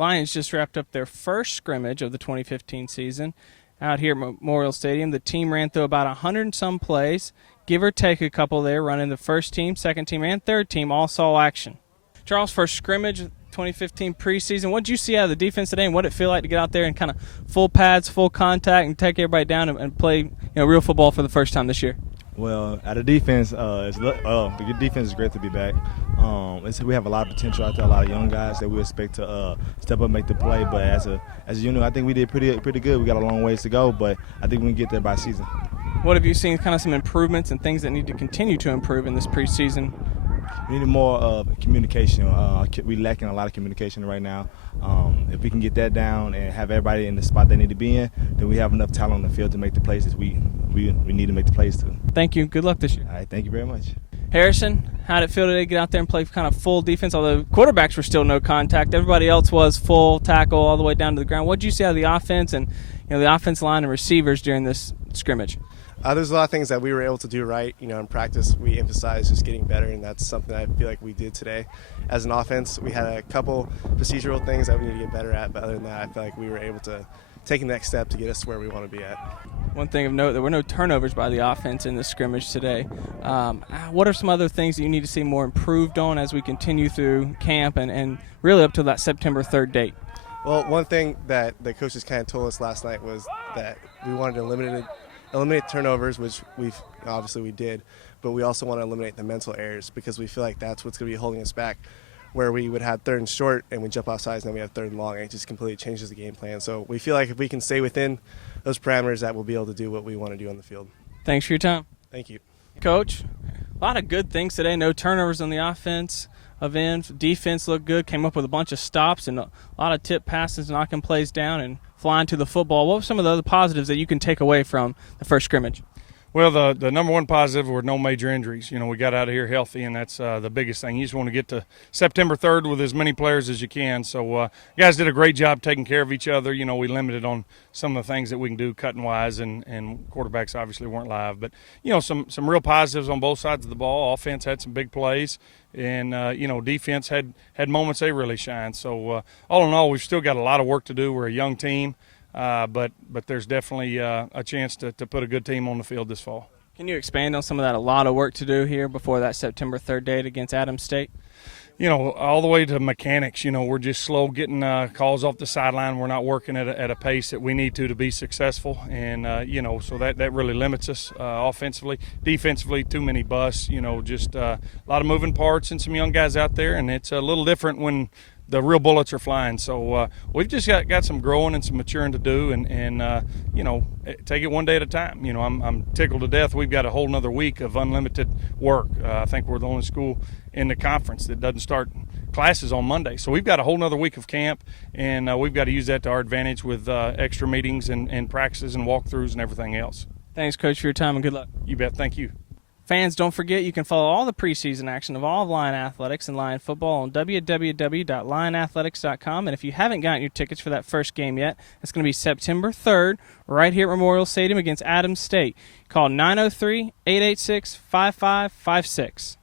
Lions just wrapped up their first scrimmage of the 2015 season out here at Memorial Stadium. The team ran through about 100 and some plays, give or take a couple there, running the first team, second team, and third team all saw action. Charles, first scrimmage 2015 preseason. What did you see out of the defense today, and what did it feel like to get out there and kind of full pads, full contact, and take everybody down and play real football for the first time this year? Well, at the defense, the defense is great to be back. We have a lot of potential out there, a lot of young guys that we expect to step up and make the play. But as a unit, I think we did pretty good. We got a long ways to go, but I think we can get there by season. What have you seen, kind of some improvements and things that need to continue to improve in this preseason? We need more communication. We're lacking a lot of communication right now. If we can get that down and have everybody in the spot they need to be in, then we have enough talent on the field to make the plays that we need to make the plays to. Thank you. Good luck this year. All right, thank you very much. Harrison, how did it feel today to get out there and play kind of full defense? Although quarterbacks were still no contact, everybody else was full tackle all the way down to the ground. What did you see out of the offense and the offensive line and receivers during this scrimmage? There's a lot of things that we were able to do right. In practice, we emphasized just getting better, and that's something I feel like we did today. As an offense, we had a couple procedural things that we need to get better at, but other than that, I feel like we were able to take the next step to get us to where we want to be at. One thing of note, there were no turnovers by the offense in the scrimmage today. What are some other things that you need to see more improved on as we continue through camp and really up to that September 3rd date? Well, one thing that the coaches kind of told us last night was that we wanted to eliminate turnovers, which we did, but we also want to eliminate the mental errors because we feel like that's what's going to be holding us back, where we would have third and short and we jump off sides and then we have third and long, and it just completely changes the game plan. So we feel like if we can stay within those parameters, that we'll be able to do what we want to do on the field. Thanks for your time. Thank you. Coach, a lot of good things today. No turnovers on the offense. Defense looked good, came up with a bunch of stops and a lot of tip passes, knocking plays down and flying to the football. What were some of the other positives that you can take away from the first scrimmage? Well, the number one positive were no major injuries. We got out of here healthy, and that's the biggest thing. You just want to get to September 3rd with as many players as you can. So guys did a great job taking care of each other. We limited on some of the things that we can do cutting-wise, and quarterbacks obviously weren't live. But, some real positives on both sides of the ball. Offense had some big plays, and, defense had moments they really shined. So all in all, we've still got a lot of work to do. We're a young team. But there's definitely a chance to put a good team on the field this fall. Can you expand on some of that? A lot of work to do here before that September 3rd date against Adams State? All the way to mechanics. We're just slow getting calls off the sideline. We're not working at a pace that we need to be successful. And, so that really limits us offensively. Defensively, too many busts, just a lot of moving parts and some young guys out there. And it's a little different when the real bullets are flying. So we've just got some growing and some maturing to do, and take it one day at a time. I'm tickled to death. We've got a whole nother week of unlimited work. I think we're the only school in the conference that doesn't start classes on Monday. So we've got a whole nother week of camp, and we've got to use that to our advantage with extra meetings and practices and walkthroughs and everything else. Thanks, Coach, for your time, and good luck. You bet. Thank you. Fans, don't forget you can follow all the preseason action of all of Lion Athletics and Lion Football on www.lionathletics.com. And if you haven't gotten your tickets for that first game yet, it's going to be September 3rd right here at Memorial Stadium against Adams State. Call 903-886-5556.